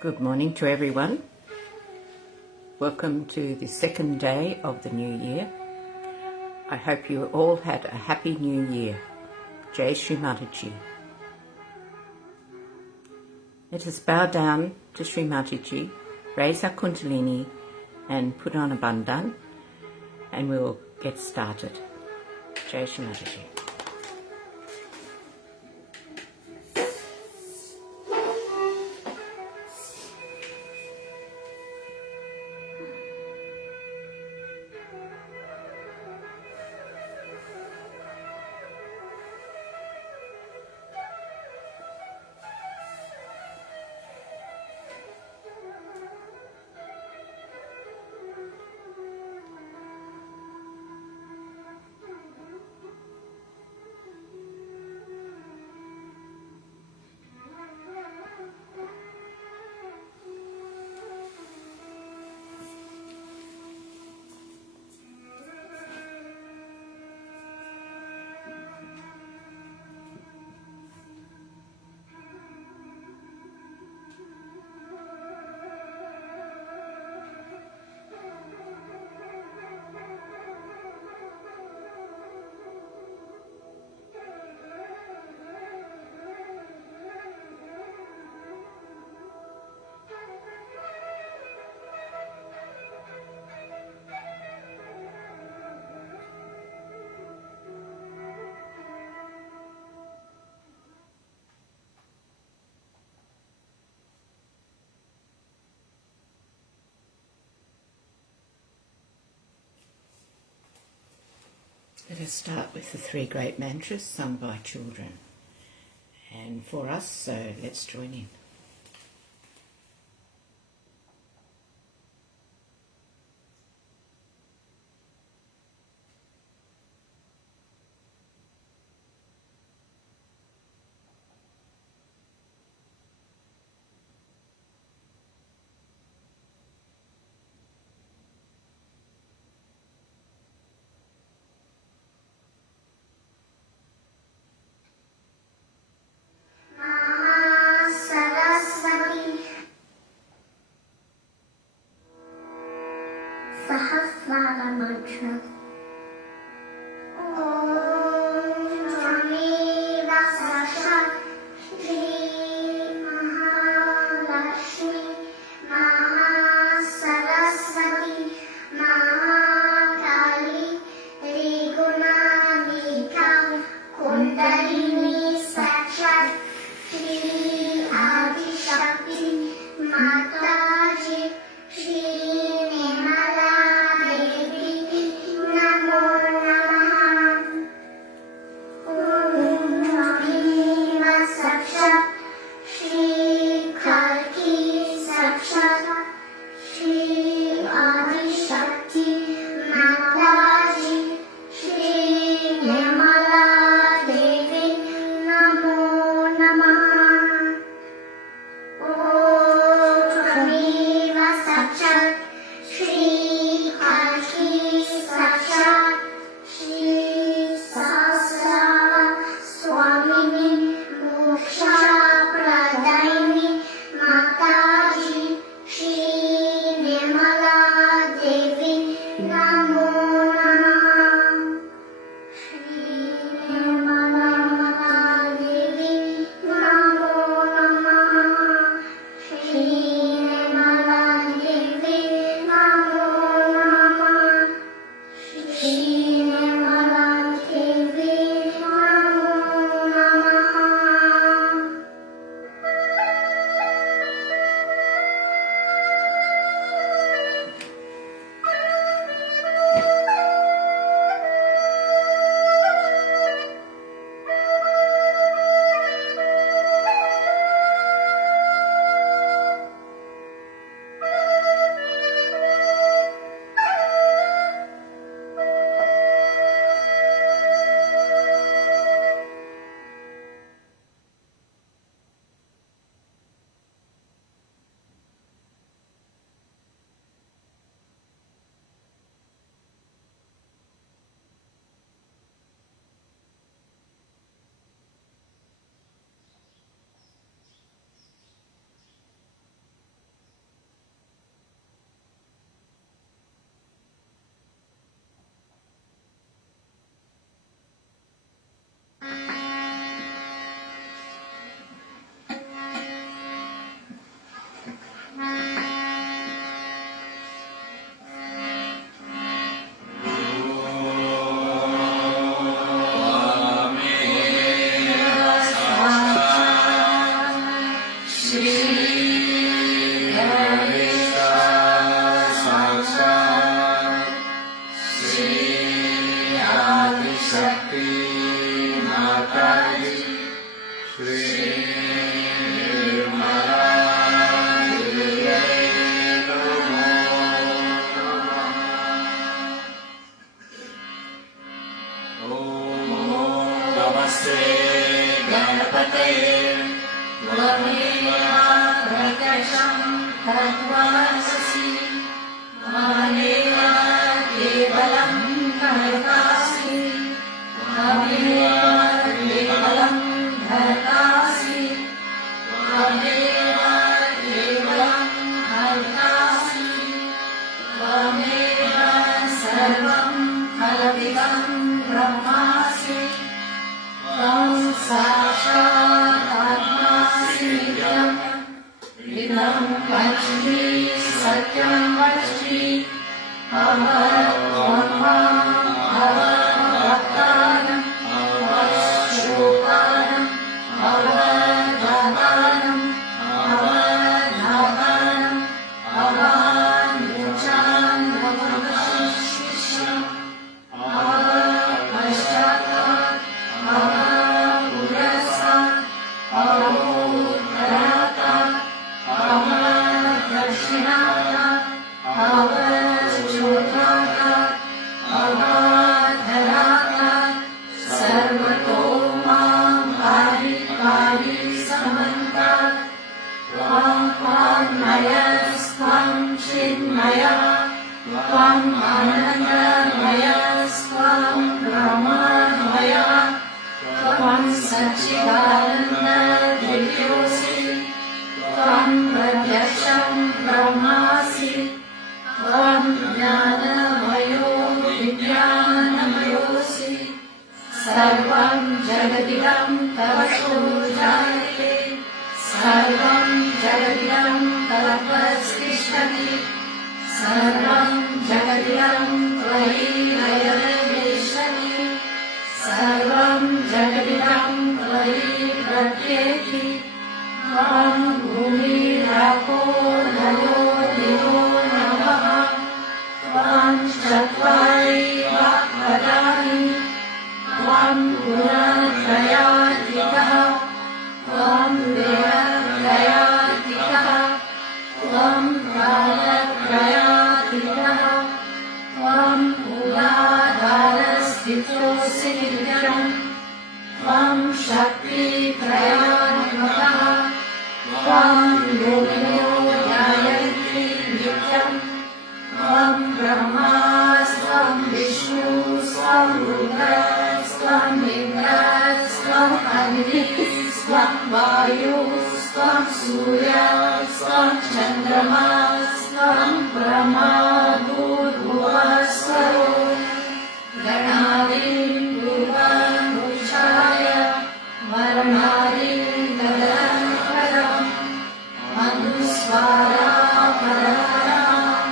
Good morning to everyone. Welcome to the second day of the new year. I hope you all had a happy new year. Jai Shri Mataji. Let us bow down to Shri Mataji, raise our kundalini and put on a bandhan, and we will get started. Jai Shri Mataji. Let us start with the three great mantras sung by children and for us, so let's join in. Sahaja mantra. Shri Mahalakshmi, Saraswati, Mahakali, Trigunanika, Kundalini Sakshat, Shri Adi Mataji, Shri Mataji, Namo Namah. Shri Kalki Sakshat, Shri Adi Mataji, Shri Nirmala Devi, Namo Namah. Om Shri Tattva Mameva Kevalam Kartasi Mameva Kevalam Dhartasi Mameva Kevalam Hartasi Mameva Sarvam Kalavidam Brahmasi Mam Sahaja Atmasi Vidam Vachmi Satyam Vachmi Avadhanam Avashokanam Avadhanam Avadhanam Avadhuchan Avashisham Avashtakat Avapurasat Avudharatat Avadashinatat Avajodhatat Avadharatat Sarvato Mam Pari Pari Samantat Tvam Maya Tvam Chinmaya Tvam Anandamaya Tvam Brahmanmaya Tvam Satchidananda Vidyosi Tvam Pratyaksham Brahmasi Tvam Jnanamayo Vijnanamayosi Sarvam Jagadidam Tavato Jayate Sarvam Jagadidam Tavastishtati Sarvam Jagadidam Tvayi Layaveshati Sarvam Jagadidam Tvayi Pratyeti Tvam Bhumi Rapo Nalo Divo Namaha Tvam Chatvari Vakadani Tvam Gunatrayatikaha Tvam Dehatrayatikaha Tvam Kalatrayatikaha Tvam Uladharasthitosi Nityam Tvam Shakti Trayatmakaha Tvam Yogino Jayanti Nityam Tvam Brahma Svam Vishnu Svam Rudra Svam Indra Svam Agni Svam Vayu Svam Surya Svam Chandrama Svam Brahma Bhuvasvaro Ganadim Bhuvan Bhushaya Varanadim Tadarankaram Manusvara Pararam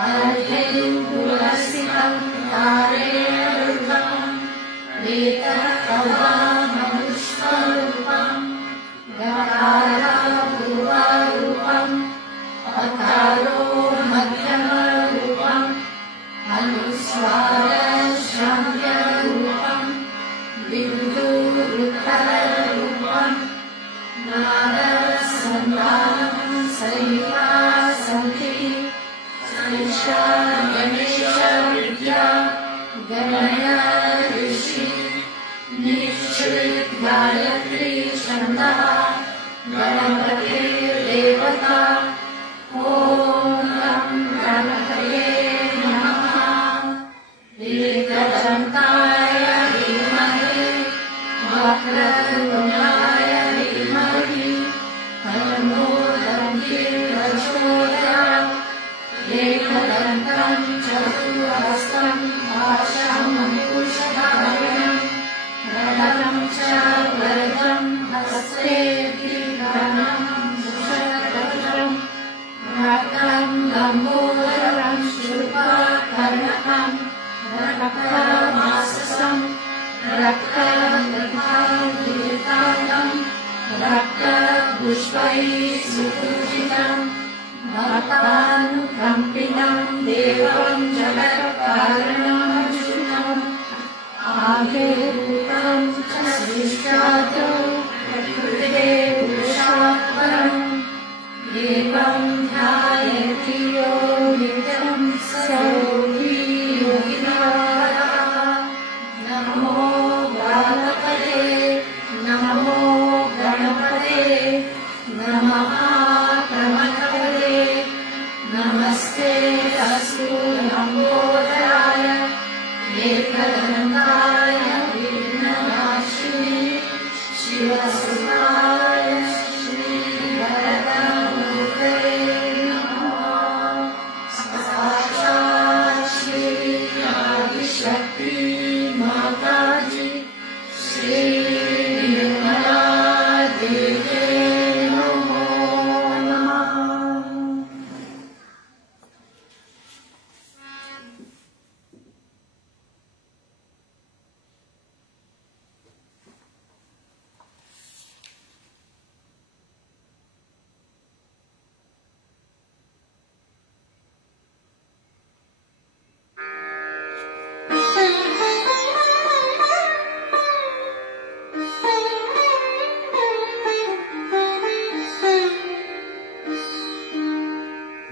Arhin Pulasitam Tareyarudam Veta Kava Manushvarupam Gavara Bhuvarupam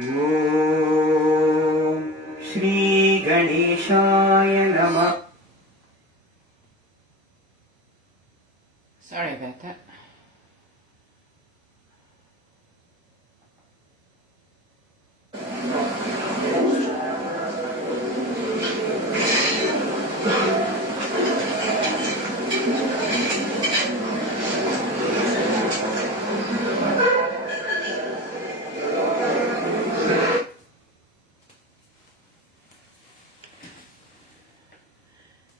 ॐ श्री गणेशाय नमः. Sorry about that.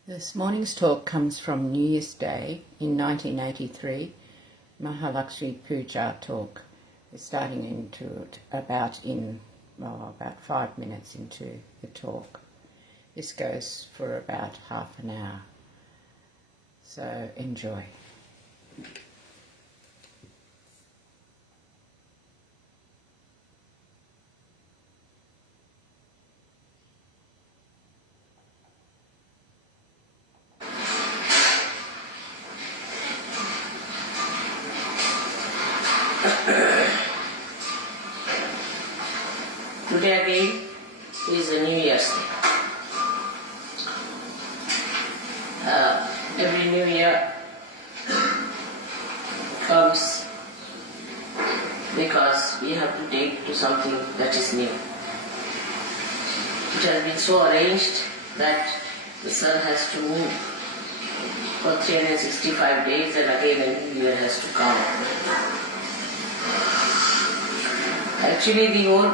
This morning's talk comes from New Year's Day in 1983, Mahalakshmi Puja talk. We're starting into it about 5 minutes into the talk. This goes for about half an hour, so enjoy. Today again is a New Year's Day. Every New Year comes because we have to take to something that is new. It has been so arranged that the sun has to move for 365 days and again a new year has to come. Actually, the whole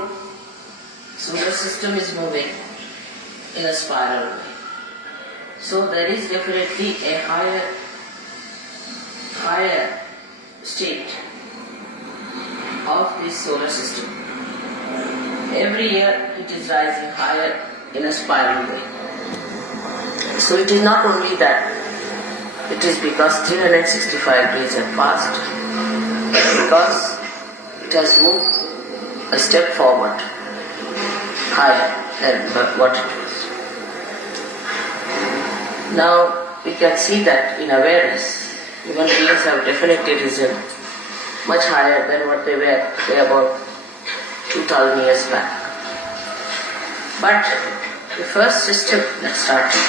solar system is moving in a spiral way. So there is definitely a higher state of this solar system. Every year it is rising higher in a spiral way. So it is not only that, it is because 365 days have passed, but because it has moved a step forward higher than what it was. Now we can see that in awareness, human beings have definitely risen much higher than what they were, say, about 2000 years back. But the first system that started,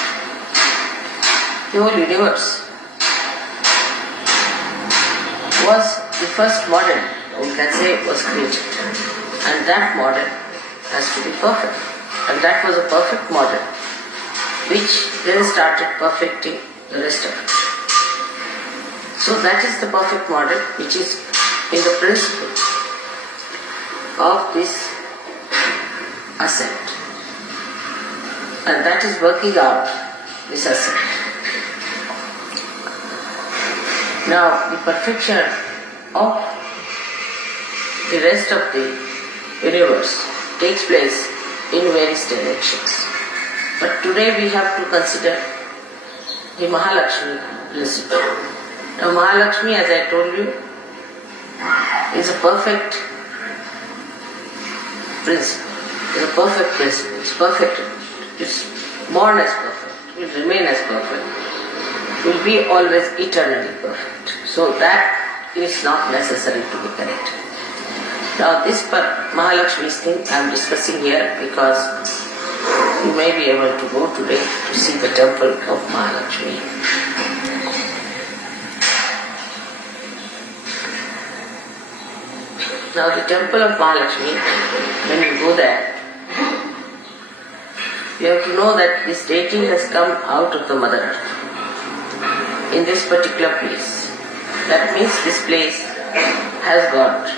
the whole universe, was the first model, we can say, was created. And that model has to be perfect. And that was a perfect model, which then started perfecting the rest of it. So that is the perfect model, which is in the principle of this ascent. And that is working out this ascent. Now the perfection of the rest of the universe takes place in various directions. But today we have to consider the Mahalakshmi principle. Now Mahalakshmi, as I told you, is a perfect principle. It's a perfect principle. It's perfect. It's born as perfect. It will remain as perfect. It will be always eternally perfect. So that is not necessary to be correct. Now this Mahalakshmi's thing I am discussing here because you may be able to go today to see the temple of Mahalakshmi. Now the temple of Mahalakshmi, when you go there, you have to know that this deity has come out of the Mother Earth in this particular place. That means this place has got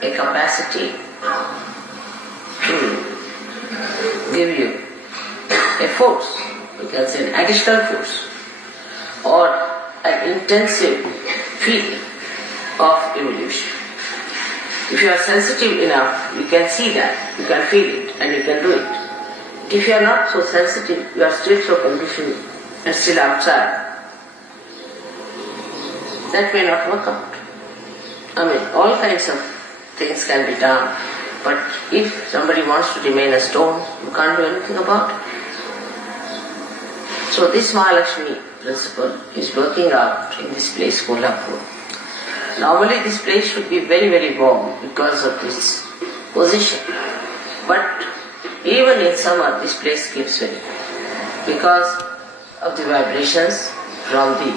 a capacity to give you a force, you can say an additional force, or an intensive feeling of evolution. If you are sensitive enough, you can see that, you can feel it, and you can do it. If you are not so sensitive, you are still so conditioned and still outside, that may not work out. I mean, all kinds of things can be done, but if somebody wants to remain a stone, you can't do anything about it. So this Mahalakshmi principle is working out in this place, Kolhapur. Normally this place should be very, very warm because of this position. But even in summer, this place keeps very cool because of the vibrations from the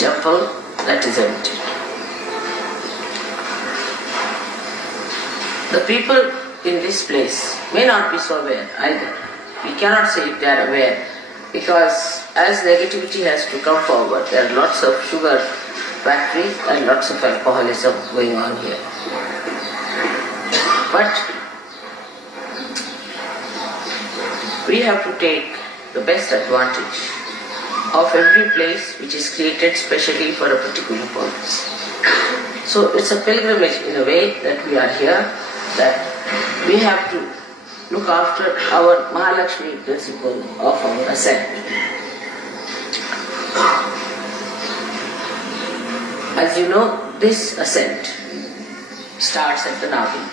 temple that is empty. The people in this place may not be so aware either. We cannot say if they are aware because as negativity has to come forward, there are lots of sugar factories and lots of alcoholism going on here. But we have to take the best advantage of every place which is created specially for a particular purpose. So it's a pilgrimage in a way that we are here, that we have to look after our Mahalakshmi principle of our ascent. As you know, this ascent starts at the Navi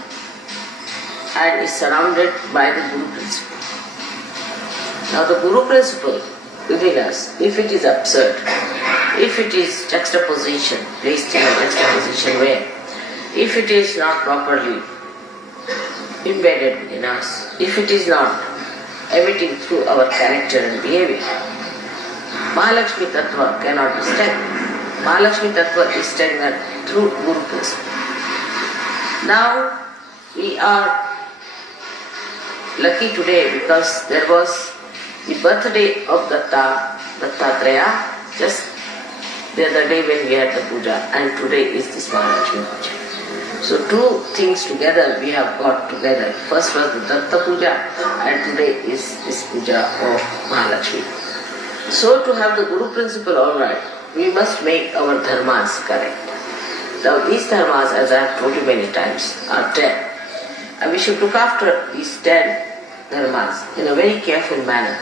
and is surrounded by the Guru principle. Now the Guru principle within us, if it is absurd, if it is juxtaposition, placed in a juxtaposition way, if it is not properly embedded within us, if it is not emitting through our character and behavior, Mahalakshmi Tattva cannot be stagnant. Mahalakshmi Tattva is stagnant through Guru principle. Now we are lucky today because there was the birthday of Dattatreya just the other day when we had the puja, and today is this Mahalakshmi puja. So two things together we have got together. First was the Datta puja and today is this puja of Mahalakshmi. So to have the Guru principle alright, we must make our dharmas correct. Now these dharmas, as I have told you many times, are 10. And we should look after these 10 dharmas in a very careful manner.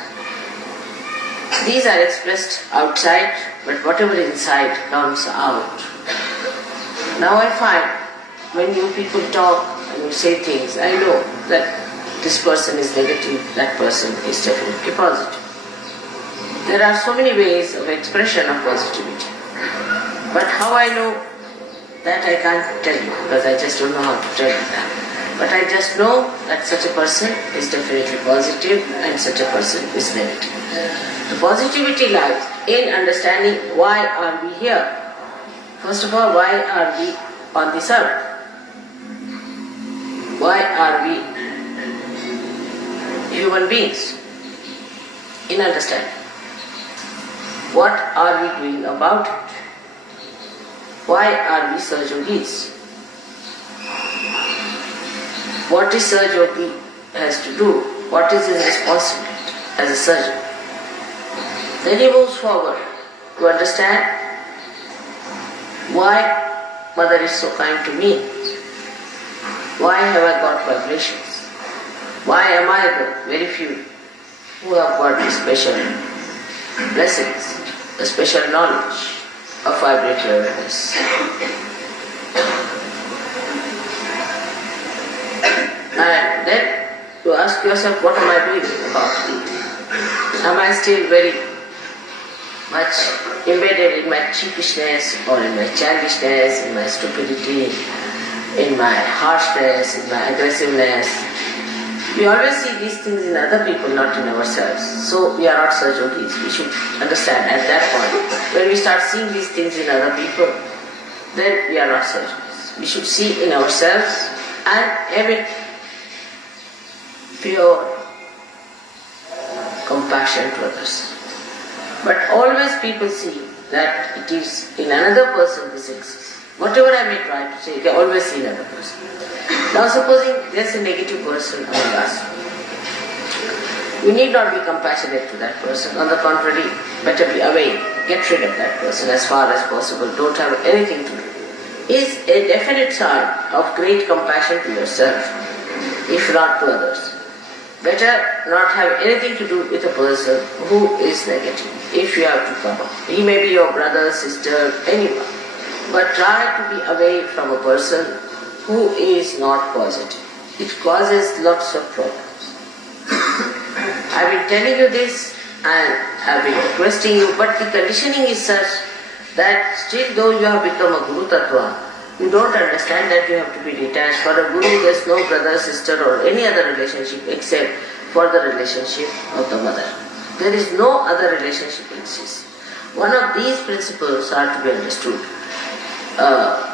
These are expressed outside, but whatever is inside comes out. Now I find when you people talk and you say things, I know that this person is negative, that person is definitely positive. There are so many ways of expression of positivity. But how I know that I can't tell you because I just don't know how to tell you that. But I just know that such a person is definitely positive and such a person is negative. The positivity lies in understanding why are we here. First of all, why are we on this earth? Why are we human beings? In understanding. What are we doing about it? Why are we Sahajogis? What is Sahajogi has to do? What is his responsibility as a surgeon? Then he moves forward to understand why Mother is so kind to me. Why have I got vibrations? Why am I the very few who have got the special blessings, the special knowledge of vibratory awareness? And then you ask yourself, what am I doing about it? Am I still very much embedded in my cheapishness or in my childishness, in my stupidity, in my harshness, in my aggressiveness? We always see these things in other people, not in ourselves. So we are not Sahajogis. We should understand at that point, when we start seeing these things in other people, then we are not Sahajogis. We should see in ourselves and emit pure compassion to others. But always people see that it is in another person this exists. Whatever I may try to say, they always see another person. Now supposing there is a negative person among us, we need not be compassionate to that person. On the contrary, better be away, get rid of that person as far as possible. Don't have anything to do. Is a definite sign of great compassion to yourself, if not to others. Better not have anything to do with a person who is negative, if you have to come up. He may be your brother, sister, anyone. But try to be away from a person who is not positive. It causes lots of problems. I've been telling you this and I've been requesting you, but the conditioning is such that still though you have become a Guru Tattva, you don't understand that you have to be detached. For a guru, there is no brother, sister or any other relationship except for the relationship of the mother. There is no other relationship exists. One of these principles are to be understood.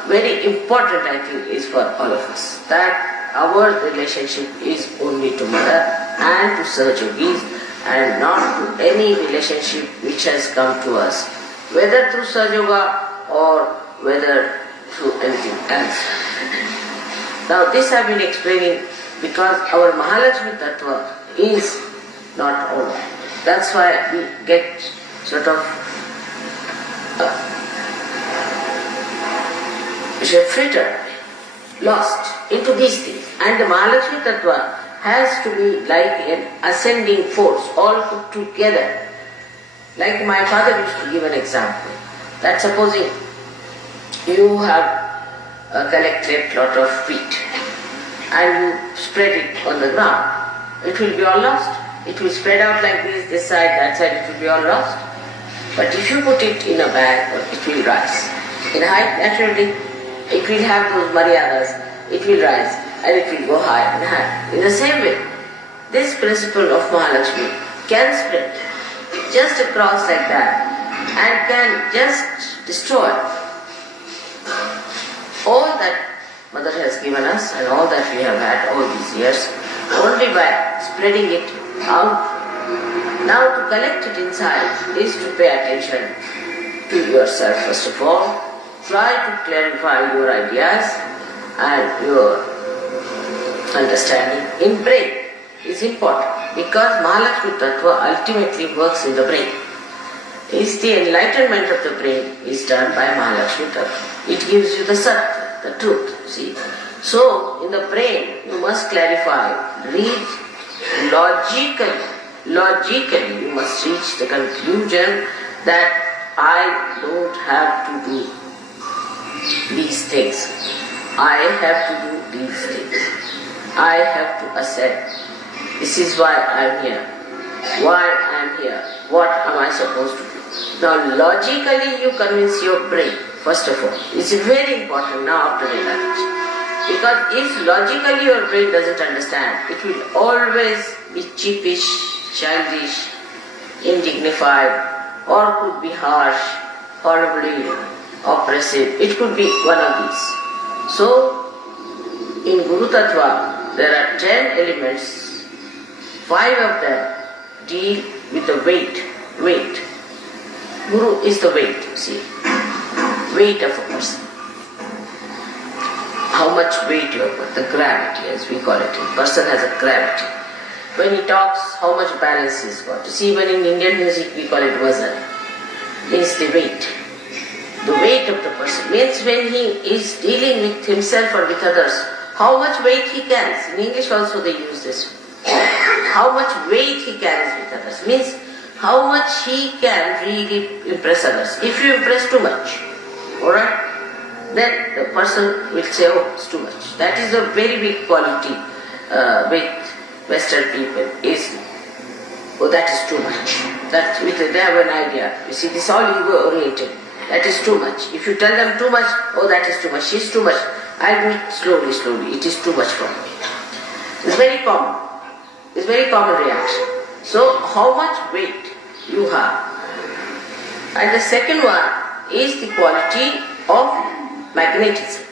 Very important, I think, is for all of us, that our relationship is only to mother and to Sahajogis and not to any relationship which has come to us, whether through Sahajoga or whether through anything else. Now this I have been explaining because our Mahalakshmi Tattva is not all. That's why we get sort of frittered, lost into these things. And the Mahalakshmi Tattva has to be like an ascending force, all put together. Like my father used to give an example, that supposing you have collected lot of wheat and you spread it on the ground, it will be all lost. It will spread out like this side, that side, it will be all lost. But if you put it in a bag, it will rise. In height, naturally, it will have those maryadas, it will rise and it will go high and high. In the same way, this principle of Mahalakshmi can spread just across like that and can just destroy all that Mother has given us and all that we have had all these years only by spreading it out. Now to collect it inside is to pay attention to yourself first of all. Try to clarify your ideas and your understanding in brain is important because Mahalakshmi Tattva ultimately works in the brain. Is the enlightenment of the brain is done by Mahalakshmi Tattva. It gives you the Sat, the truth, see. So in the brain you must clarify, read logically you must reach the conclusion that I don't have to do these things. I have to do these things. I have to accept. This is why I am here. Why I am here. What am I supposed to do? Now logically you convince your brain, first of all. It's very important now after realization. Because if logically your brain doesn't understand, it will always be cheapish, childish, indignified, or could be harsh, horribly oppressive. It could be one of these. So, in Guru Tattva, there are 10 elements. 5 of them deal with the weight. Guru is the weight, see. Weight of a person. How much weight you have got, the gravity as we call it. A person has a gravity. When he talks, how much balance he's got. You see, even in Indian music we call it vazan. Means the weight. The weight of the person means when he is dealing with himself or with others, how much weight he carries. In English also they use this. How much weight he carries with others means how much he can really impress others. If you impress too much, alright, then the person will say, oh, it's too much. That is a very big quality with Western people is, oh, that is too much. That they have an idea. You see, this is all ego-oriented. That is too much. If you tell them too much, oh, that is too much, she is too much. I'll do it slowly, it is too much for me. It's very common. It's very common reaction. So, how much weight you have. And the second one is the quality of magnetism.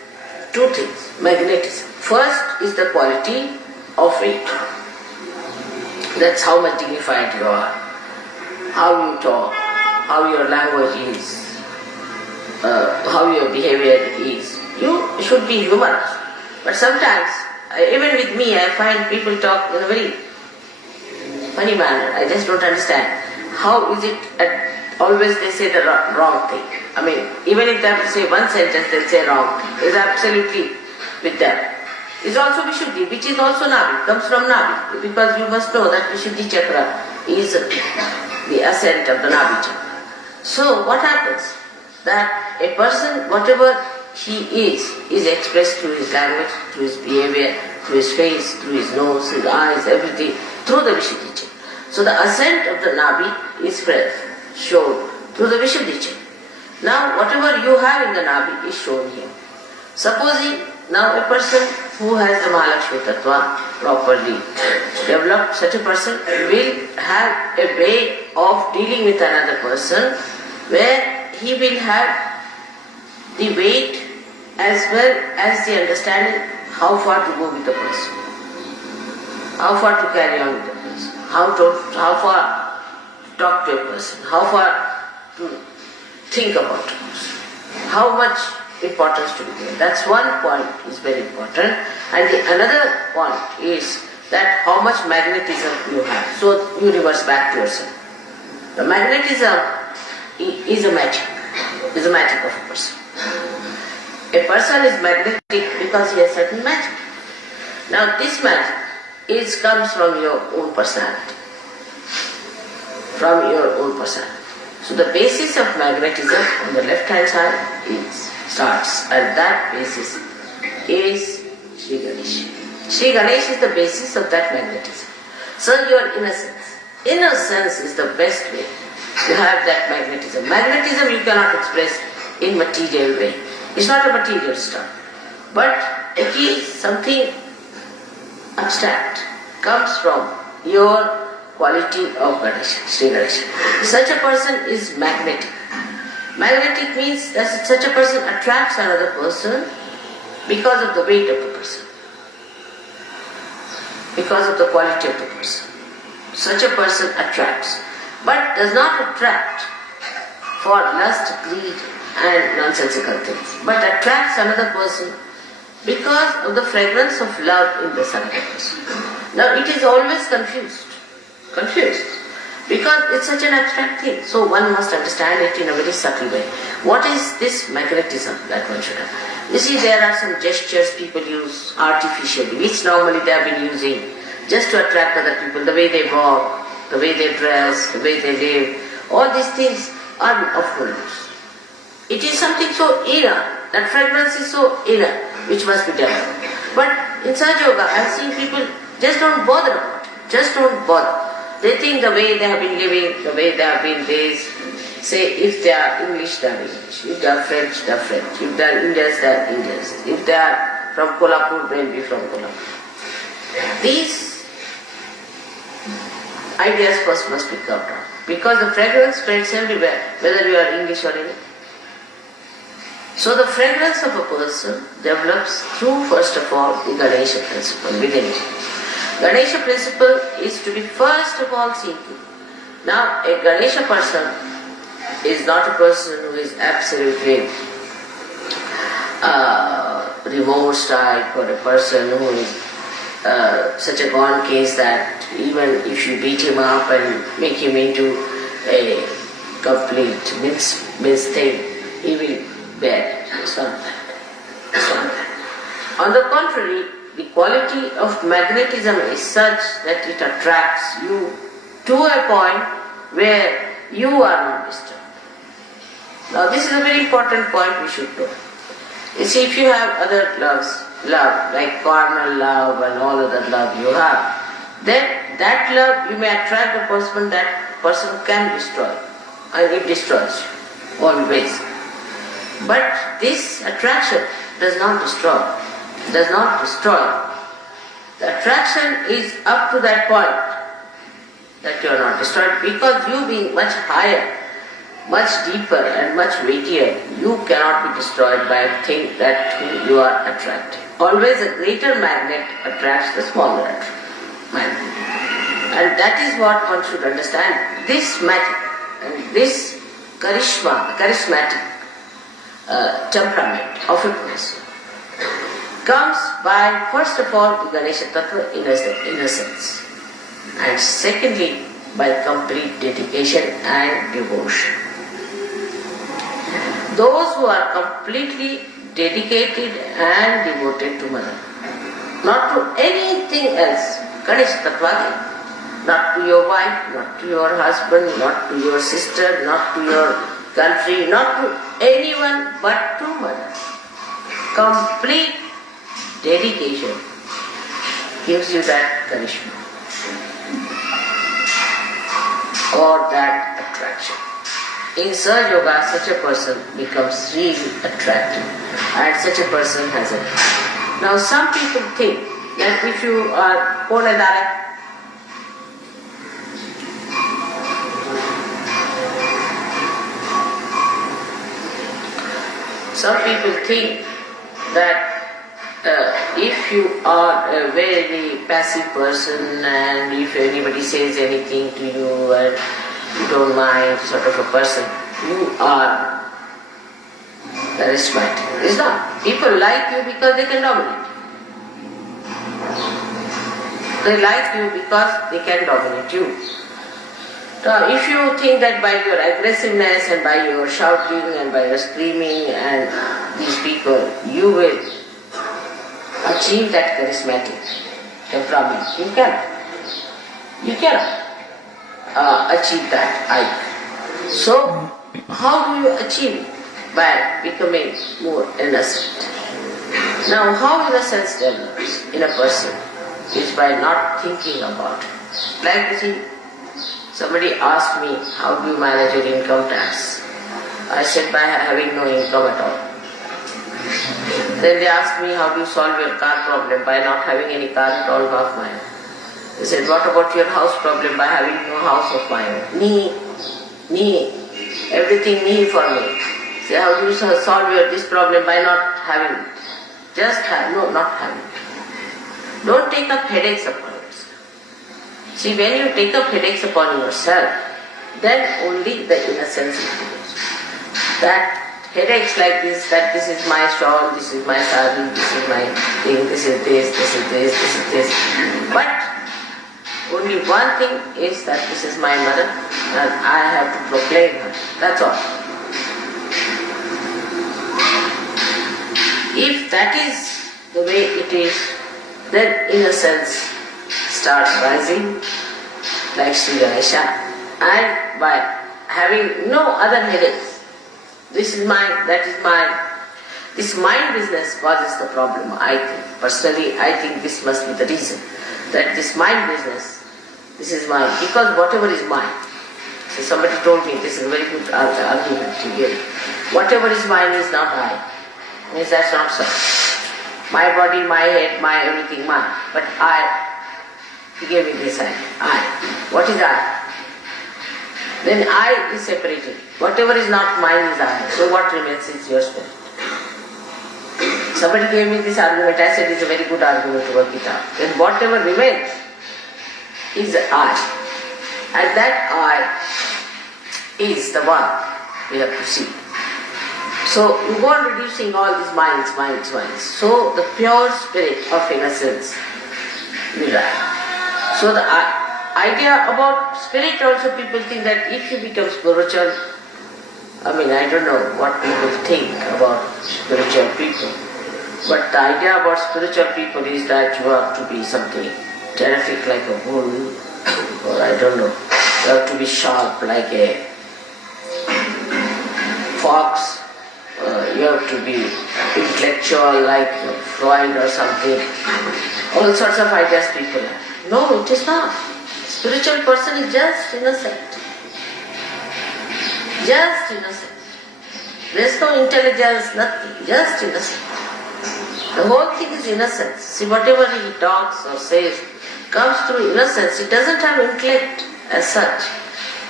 2 things, magnetism. First is the quality of weight. That's how much dignified you are, how you talk, how your language is, how your behavior is. You should be humorous. But sometimes, even with me, I find people talk in a very funny manner. I just don't understand. How is it always they say the wrong thing? I mean, even if they have to say one sentence, they'll say wrong. It's absolutely with them. It's also Vishuddhi, which is also Nabi, comes from Nabi. Because you must know that Vishuddhi chakra is the ascent of the Nabi chakra. So what happens? That a person, whatever he is expressed through his language, through his behavior, through his face, through his nose, his eyes, everything, through the Vishuddhi chakra. So the ascent of the Nabi is shown through the Vishuddhi chakra. Now whatever you have in the Nabi is shown here. Supposing now a person who has the Mahalakshmi Tattva properly developed, such a person will have a way of dealing with another person where he will have the weight as well as the understanding how far to go with the person, how far to carry on with the person, how far to talk to a person, how far to think about a person, how much importance to be given. That's one point is very important. And the another point is that how much magnetism you have. So you reverse back to yourself. The magnetism is a magic of a person. A person is magnetic because he has certain magic. Now this magic comes from your own personality. From your own personality. So the basis of magnetism on the left hand side starts, and that basis is Shri Ganesh. Shri Ganesh is the basis of that magnetism. So your innocence. Innocence is the best way to have that magnetism. Magnetism you cannot express in material way. It's not a material stuff. But it is something abstract. Comes from your quality of Ganesha, Shri Ganesha. Such a person is magnetic. Magnetic means that such a person attracts another person because of the weight of the person, because of the quality of the person. Such a person attracts, but does not attract for lust, greed and nonsensical things, but attracts another person because of the fragrance of love in this another person. Now it is always confused. Because it's such an abstract thing. So one must understand it in a very subtle way. What is this magnetism that one should have? You see, there are some gestures people use artificially, which normally they have been using just to attract other people. The way they walk, the way they dress, the way they live. All these things are of no use. It is something so inner, that fragrance is so inner, which must be developed. But in Sahaja Yoga, I have seen people just don't bother about it. Just don't bother. They think the way they have been living, the way they have been raised, say if they are English, they are English. If they are French, they are French. If they are Indians, they are Indians. If they are from Kolhapur, they will be from Kolhapur. These ideas first must be cut down. Because the fragrance spreads everywhere, whether you are English or Indian. So the fragrance of a person develops through, first of all, the Ganesha principle within it. Ganesha principle is to be first of all seen to. Now, a Ganesha person is not a person who is absolutely remorse type, or a person who is such a gone case that even if you beat him up and make him into a complete mince thing, he will bear it. It's not that. It's not that. On the contrary, the quality of magnetism is such that it attracts you to a point where you are not disturbed. Now this is a very important point we should know. You see, if you have other love like carnal love and all other love you have, then that love you may attract a person that person can destroy, and it destroys you, always. But this attraction does not destroy. The attraction is up to that point that you are not destroyed, because you being much higher, much deeper and much weightier, you cannot be destroyed by a thing that you are attracting. Always a greater magnet attracts the smaller magnet. And that is what one should understand. This magic and this charismatic temperament of a person comes by, first of all, the Ganesha Tattva innocence, and secondly, by complete dedication and devotion. Those who are completely dedicated and devoted to Mother, not to anything else, Ganesha Tattva, not to your wife, not to your husband, not to your sister, not to your country, not to anyone but to Mother. Complete dedication gives you that charisma or that attraction. In Sahaja Yoga, such a person becomes really attractive and such a person has a... Now some people think that if you are Konadara, some people think that if you are a very passive person and if anybody says anything to you and you don't mind, sort of a person, you are charismatic. It's not. People like you because they can dominate. They like you because they can dominate you. Now, if you think that by your aggressiveness and by your shouting and by your screaming and these people, you will achieve that charismatic temperament, you cannot. You cannot achieve that either. So, how do you achieve it? By becoming more innocent. Now, how innocence develops in a person is by not thinking about it. Like you see, somebody asked me, how do you manage your income tax? I said, by having no income at all. Then they asked me, how do you solve your car problem? By not having any car at all of mine. They said, what about your house problem? By having no house of mine. Me, everything me for me. Say, how do you solve this problem? By not having it. Just have, no, not having it. Don't take up headaches upon yourself. See, when you take up headaches upon yourself, then only the innocence begins. That headaches like this, that this is my shawl, this is my sari, this is my thing, this is this, this is this, this is this. But only one thing is that this is my mother and I have to proclaim her. That's all. If that is the way it is, then innocence starts rising like Sri Ganesha, and by having no other headaches, this is mine, that is mine. This mind business causes the problem, I think. Personally, I think this must be the reason. That this mind business, this is mine. Because whatever is mine, so somebody told me, this is a very good argument to give. Whatever is mine is not I. Means that's not so. My body, my head, my everything, mine. But he gave me this I. What is I? Then I is separated. Whatever is not mine is I. So what remains is your spirit. Somebody gave me this argument. I said it's a very good argument to work it out. Then whatever remains is I. And that I is the one we have to see. So you go on reducing all these minds. So the pure spirit of innocence will rise. So the idea about spirit also, people think that if you become spiritual, I don't know what people think about spiritual people. But the idea about spiritual people is that you have to be something terrific like a bull, or I don't know, you have to be sharp like a fox, you have to be intellectual like Freud or something. All sorts of ideas people have. No, it is not. Spiritual person is just innocent. Just innocent. There is no intelligence, nothing, just innocent. The whole thing is innocence. See, whatever he talks or says comes through innocence. It doesn't have intellect as such,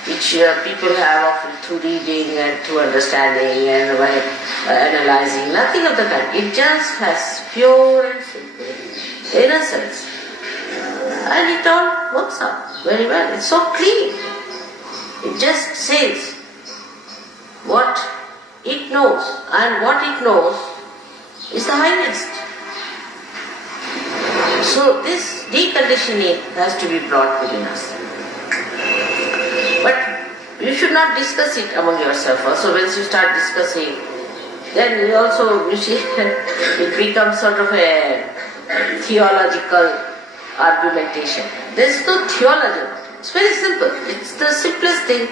which people have often through reading and through understanding and by analyzing. Nothing of the kind. It just has pure and simple innocence. And it all works out very well. It's so clean. It just says what it knows, and what it knows is the highest. So this deconditioning has to be brought within us. But you should not discuss it among yourself. Also, once you start discussing, then you see, it becomes sort of a theological argumentation. There is no theology. It's very simple. It's the simplest thing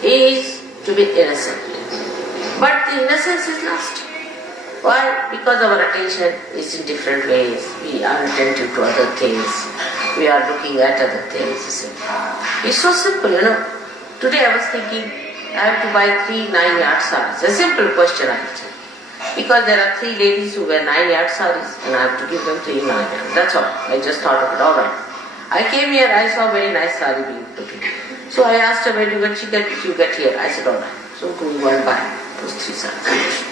is to be innocent. But the innocence is lost. Why? Because our attention is in different ways. We are attentive to other things. We are looking at other things. It's so simple, Today I was thinking, I have to buy 3 9-yard saris? A simple question I will say. Because there are 3 ladies who wear 9-yard saris and I have to give them 3 9-yard. That's all. I just thought of it. Alright. I came here, I saw a very nice sari being put in. So I asked her, where do you get? She said, you get here. I said, alright. So go and buy those 3 saris.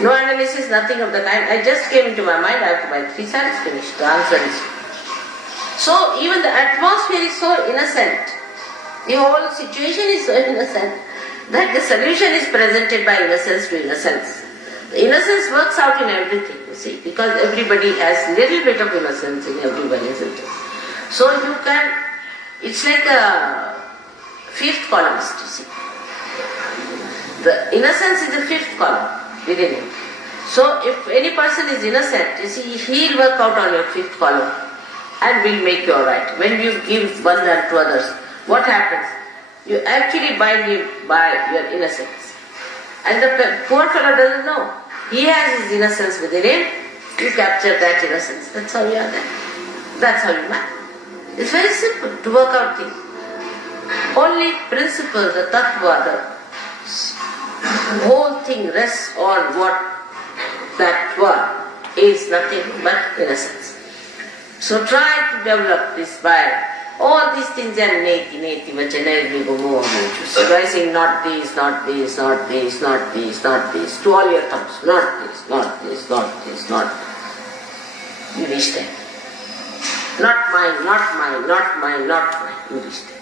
No analysis, nothing of the kind. I just came into my mind, I have to buy 3 saris, finished. The answer is. So even the atmosphere is so innocent. The whole situation is so innocent that the solution is presented by innocence to innocence. The innocence works out in everything, you see, because everybody has little bit of innocence in everybody, isn't it? So you can, it's like a 5th columnist, you see. The innocence is the 5th column within him. So if any person is innocent, you see, he'll work out on your 5th column and will make you alright. When you give one hand to others, what happens? You actually bind him by your innocence. And the poor fellow doesn't know. He has his innocence within him. You capture that innocence. That's how you are there. That's how you are. It's very simple to work out things. Only principle, the Tattva, the whole thing rests on what Tattva is nothing but innocence. So try to develop this by all these things are neti, rising not this, not this, not this, not this, not this, to all your thumbs, not this, not this, not this, not this. You reach there. Not mine, not mine, not mine, not mine. You reach there.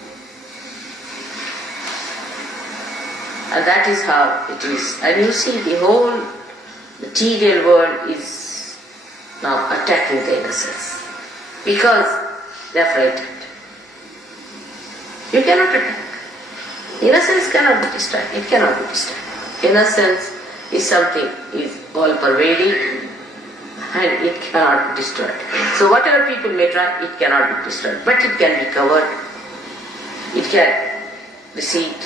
And that is how it is. And you see the whole material world is now attacking the innocence. Because they are frightened. You cannot attack. Innocence cannot be destroyed. It cannot be destroyed. Innocence is something, is all pervading and it cannot be destroyed. So whatever people may try, it cannot be destroyed. But it can be covered. It can recede.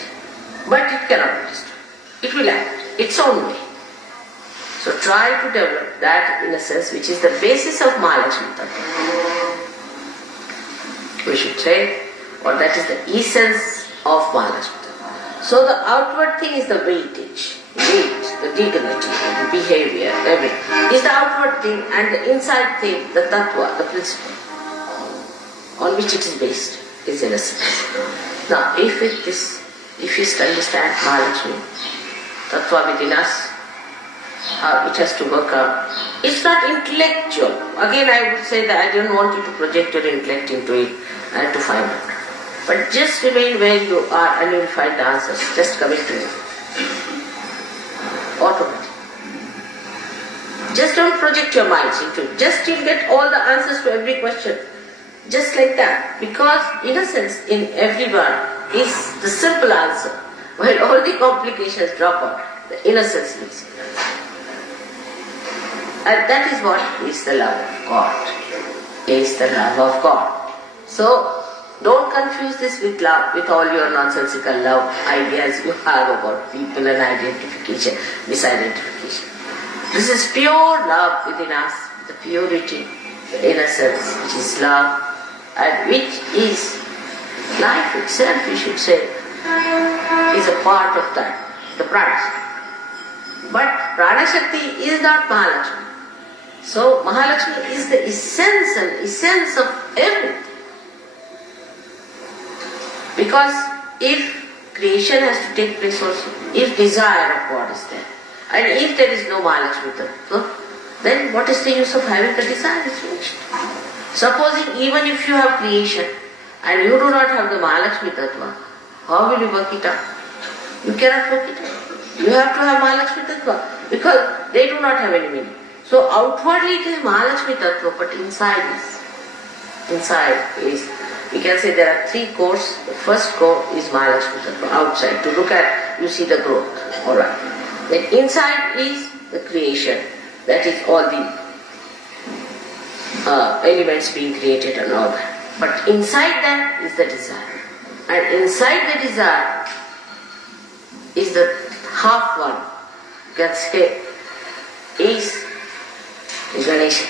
But it cannot be destroyed. It will act its own way. So try to develop that innocence which is the basis of Mahalakshmi Tattva. We should say, or that is the essence of Mahalakshmi Tattva. So the outward thing is the weightage, the dignity, the behavior, everything is the outward thing, and the inside thing, the Tattva, the principle on which it is based, is innocence. Now if you understand Mahalakshmi Tattva within us, how it has to work out. It's not intellectual. Again I would say that I don't want you to project your intellect into it and to find out. But just remain where you are and you will find the answers. Just commit to it. Automatic. Just don't project your minds into it. Just you'll get all the answers to every question. Just like that. Because innocence in everyone is the simple answer. While all the complications drop out, the innocence lives in us. And that is what is the love of God. Is the love of God. So, don't confuse this with love, with all your nonsensical love ideas you have about people and identification, misidentification. This is pure love within us, the purity, the innocence, which is love, and which is life itself, we should say, is a part of that, the Pranashakti. But Pranashakti is not Mahalakshmi. So Mahalakshmi is the essence of everything. Because if creation has to take place also, if desire of God is there, and if there is no Mahalakshmi Tattva, then what is the use of having the desire? Is finished. Supposing even if you have creation and you do not have the Mahalakshmi Tattva, how will you work it out? You cannot work it out. You have to have Mahalakshmi Tattva because they do not have any meaning. So outwardly it is Mahalakshmi Tattva, but inside is, we can say there are 3 cores. The first core is Mahalakshmi Tattva, outside. To look at, you see the growth. Alright. Then inside is the creation. That is all the elements being created and all that. But inside that is the desire. And inside the desire is the half one, you can say, is Ganesha.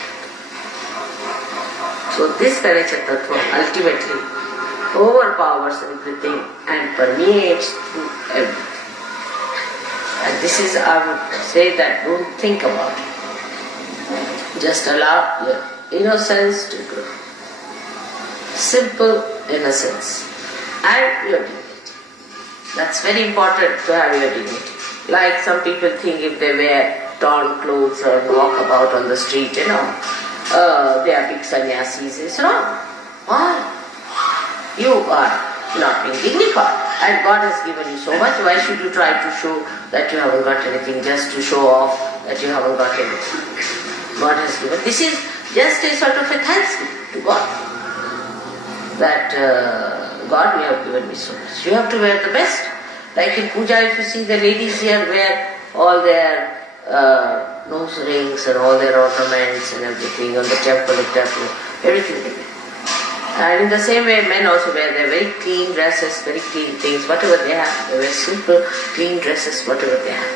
So this Ganesha Tattva ultimately overpowers everything and permeates through everything. And this is, I would say that don't think about it. Just allow your innocence to grow. Simple innocence and your dignity. That's very important to have your dignity. Like some people think if they wear torn clothes or walk about on the street, they are big sannyasis. It's wrong. Why? You are not being dignified. And God has given you so much. Why should you try to show that you haven't got anything, just to show off that you haven't got anything? God has given. This is just a sort of a thanks to God. That God, you have given me so much. You have to wear the best. Like in puja, if you see the ladies here wear all their nose rings and all their ornaments and everything on the temple, everything they wear. And in the same way, men also wear their very clean dresses, very clean things, whatever they have. They wear simple, clean dresses, whatever they have.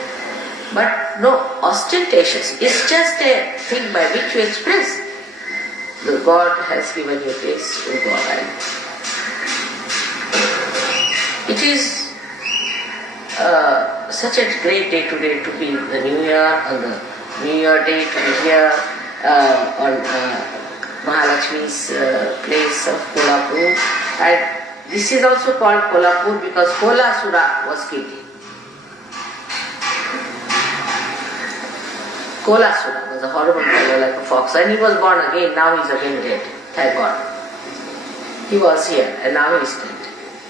But no ostentatious. It's just a thing by which you express. The God has given you this, O God. It is such a great day today to be in the New Year, on the New Year day to be here on Mahalakshmi's place of Kolhapur. And this is also called Kolhapur because Kolasura was killed. Kolasura was a horrible fellow like a fox, and he was born again. Now he is again dead. Thank God. He was here and now he is dead.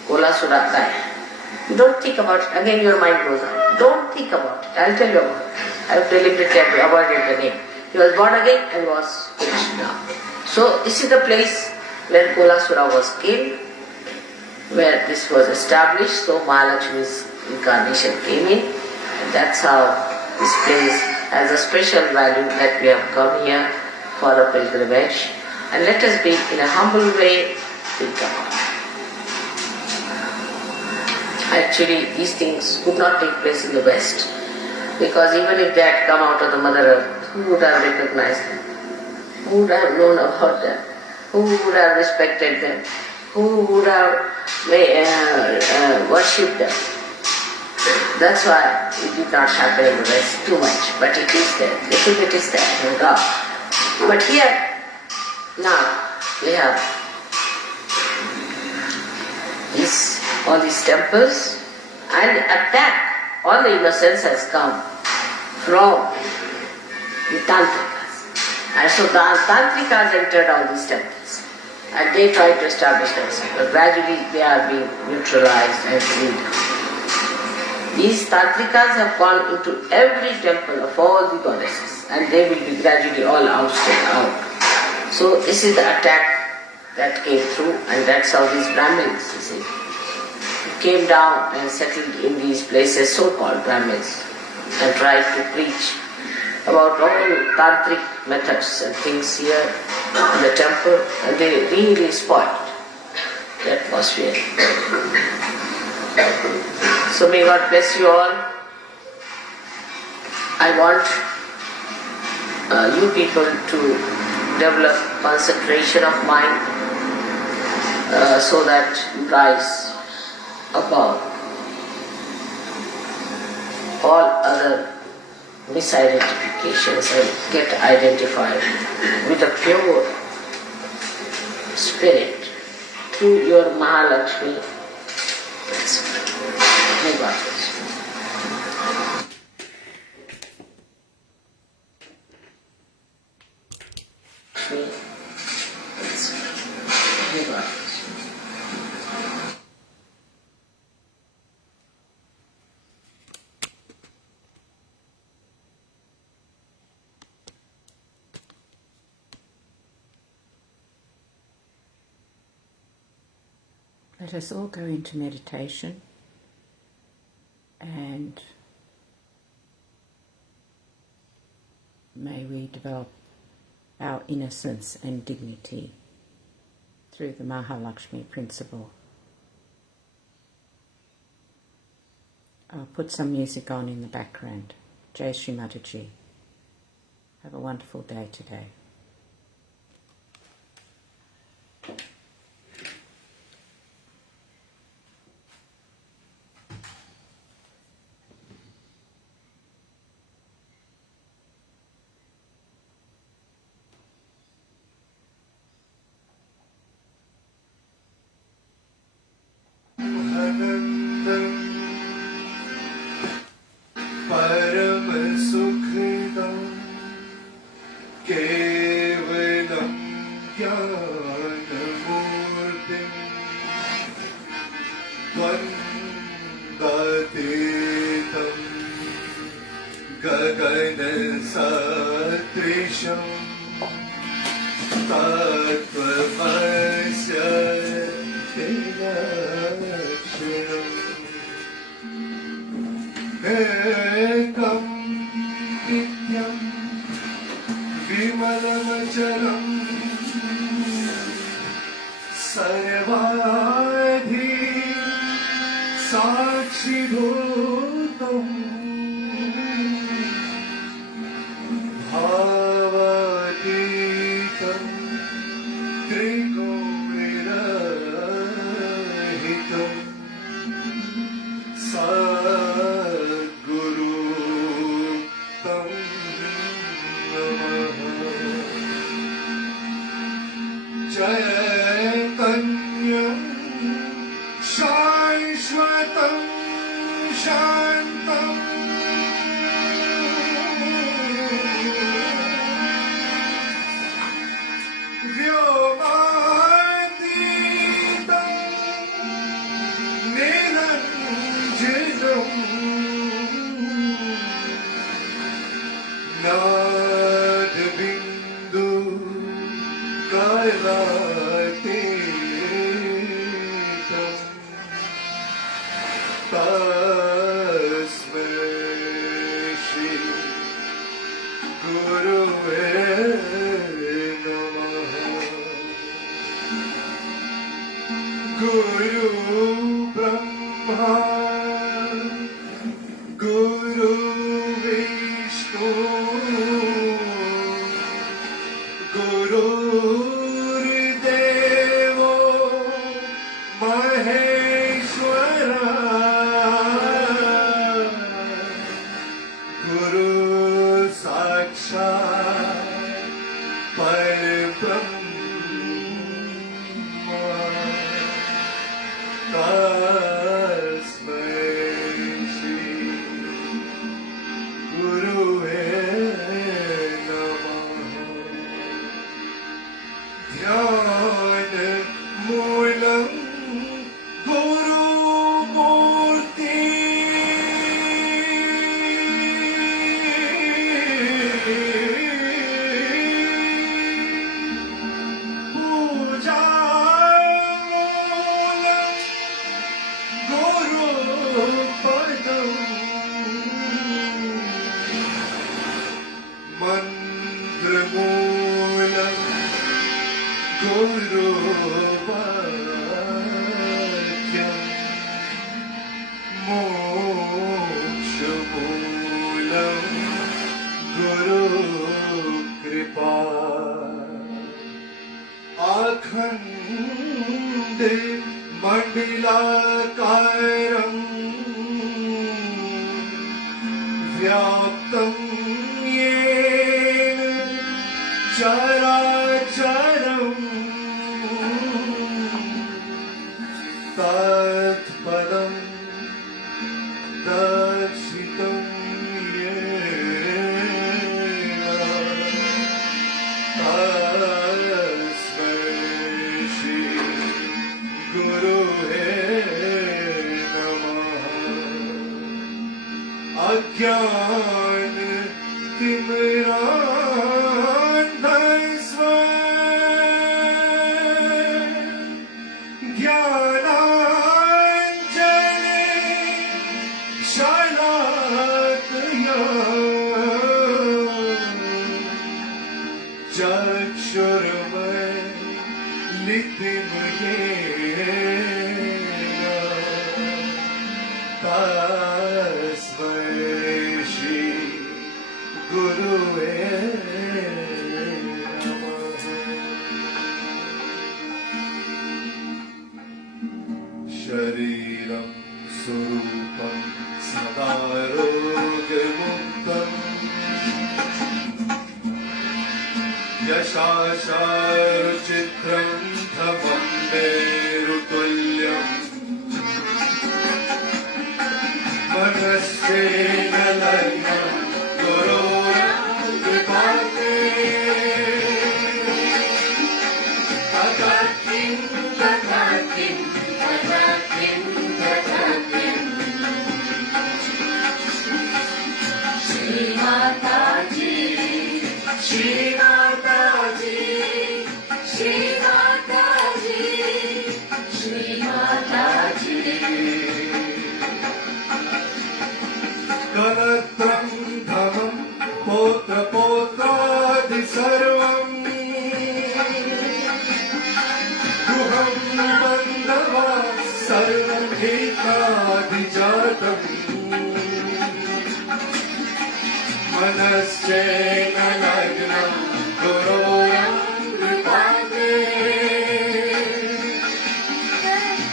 Kolasura died. You don't think about it. Again your mind goes on. Don't think about it. I'll tell you about it. I have deliberately avoided the name. He was born again and was finished now. So this is the place where Kolasura was killed, where this was established. So Mahalakshmi's incarnation came in, and that's how this place has a special value that we have come here for a pilgrimage. And let us be in a humble way think about it. Actually, these things could not take place in the West, because even if they had come out of the Mother Earth, who would have recognized them? Who would have known about them? Who would have respected them? Who would have worshipped them? That's why it did not happen in the West too much. But it is there. Little bit is there, no doubt. But here, now, we have all these temples, and attack, all the innocence has come from the Tantrikas. And so the Tantrikas entered all these temples and they tried to establish themselves. But gradually they are being neutralized and freed. These Tantrikas have gone into every temple of all the goddesses and they will be gradually all ousted out. So this is the attack that came through, and that's how these Brahmins, you see, came down and settled in these places, so-called Brahmins, and tried to preach about all tantric methods and things here in the temple, and they really spoiled the atmosphere. So may God bless you all. I want you people to develop concentration of mind so that you rise above all other misidentifications and get identified with a pure spirit through your Mahalakshmi. May God bless you. May God bless you. Let us all go into meditation and may we develop our innocence and dignity through the Mahalakshmi principle. I'll put some music on in the background. Jai Shri Mataji. Have a wonderful day today. द्वन्द्वातीतम् गगनसदृशम् तत्त्वमस्य लक्षणम् एकं नित्यं विमलमचलम् सर्वाधि साक्षिभूतम् भावातीतं त्रिगुणरहितं सद्गुरु तं नमः। चैतन्यं शाश्वतं शान्तम् व्योमातीतं निरञ्जनम् नादबिन्दु कलातीतं तस्मै श्री गुरुवे नमः। गुरु ब्रह्मा गुरु विष्णु गुरुर्देवो महेश्वरा गुरु साक्षात् परब्रह्म तस्मै श्री गुरुवे नमः। ध्यान मूलं गुरुमूर्ति पूजा मूलं गुरुपदम् मन्त्रमूलं गुरुवाक्यम् मोक्षमूलं गुरुकृपा अखण्डे मण्डलाकारम् व्याप्तं येन चराचरम् तत्पदं दर्शितं येन तस्मै श्री गुरुवे नमः। अज्ञान तिमिरान्धस्व ज्ञानाञ्जने शलाकया चक्षुर्मिलितं येन तस्मै श्री गुरुवे नमः। शरीरं स्वरूपं सदा रोगमुक्तम् यशाशारुचित्रं वन्देरुतुल्यम् मनस्तेन लग्नं गुरोरकृपाते तथा किं तथा किं तथा किं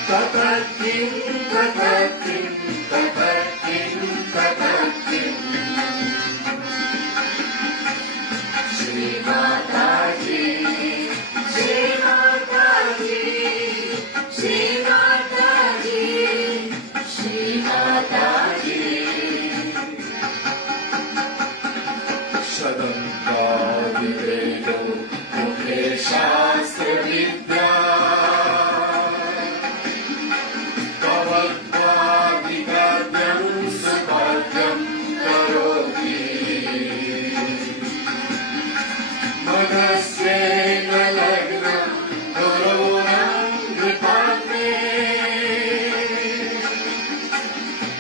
Tatakim, tatakim, tatakim, tatakim. Shri Mataji, Shri Mataji, Shri Mataji, Shri Mataji. Shadanta Vivedo Mukhe Shastra Vidya Kavadvadikadyam Supadyam Karoti Madhasena Lagnam Koronam Vipatme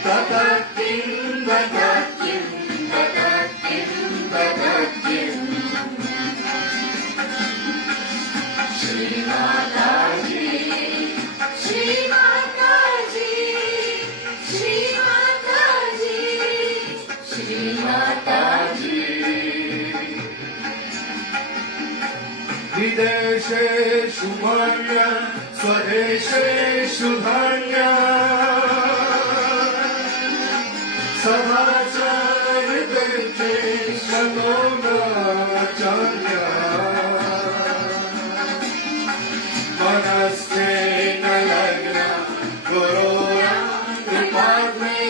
Tatakim, tatakim, tatakim, tatakim. Shri Mataji, Shri Mataji, Shri Mataji, Shri Mataji. Videshe Shubhanya, Swadeshe Shubhanya. Sahaja Videshe Shamona Chanya. Namaste Nalagna Gururam Kripadme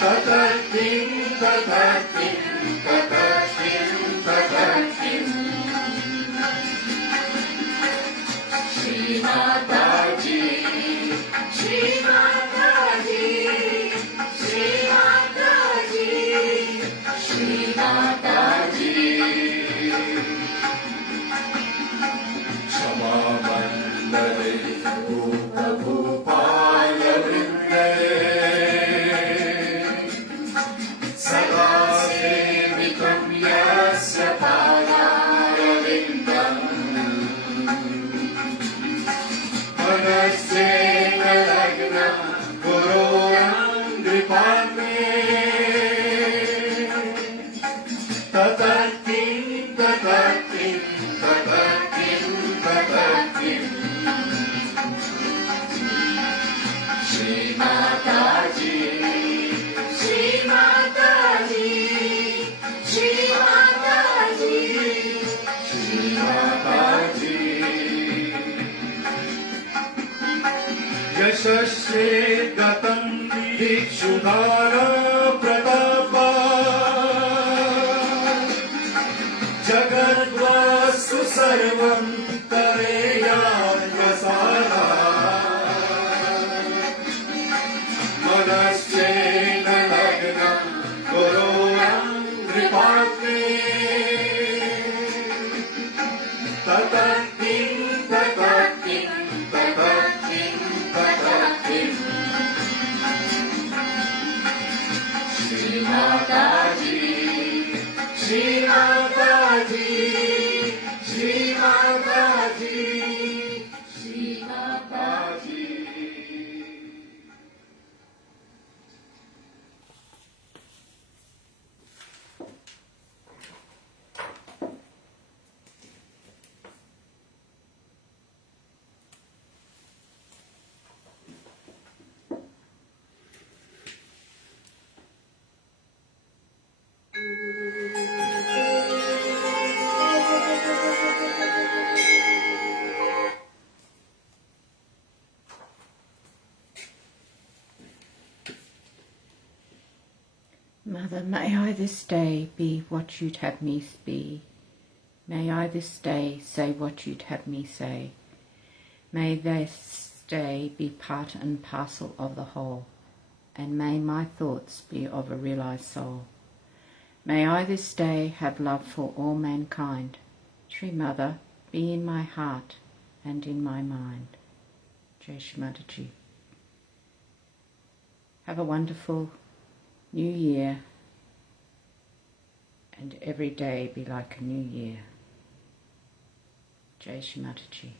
Tatakim, tatakim, tatakim, tatakim. Shri Mataji, Shri Mataji, Shri Mataji, Shri Mataji. Mandale Bhupa Bhupala Vrinde Sada Sevikam Yasya Padaravindam Manasena Lagnam Gururam Dripatme Tatakim, tatakim, tatakim, tatakim. Shri Mataji, Shri Mataji, Shri Mataji, Shri Mataji. Yashashe gatam dikshudhara pratapa Jagadvasu sarvam kareyam prasada Manasena lagnam gururam dripatme Tatakim, tatakim, tatakim, tatakim. Shri Mataji, Shri Mataji, Shri Mataji, Shri Mataji. Mother, may I this day be what you'd have me be. May I this day say what you'd have me say. May this day be part and parcel of the whole, and may my thoughts be of a realized soul. May I this day have love for all mankind. Shri Mother, be in my heart and in my mind. Jai Shri Mataji. Have a wonderful New Year, and every day be like a new year. Jai Shri Mataji.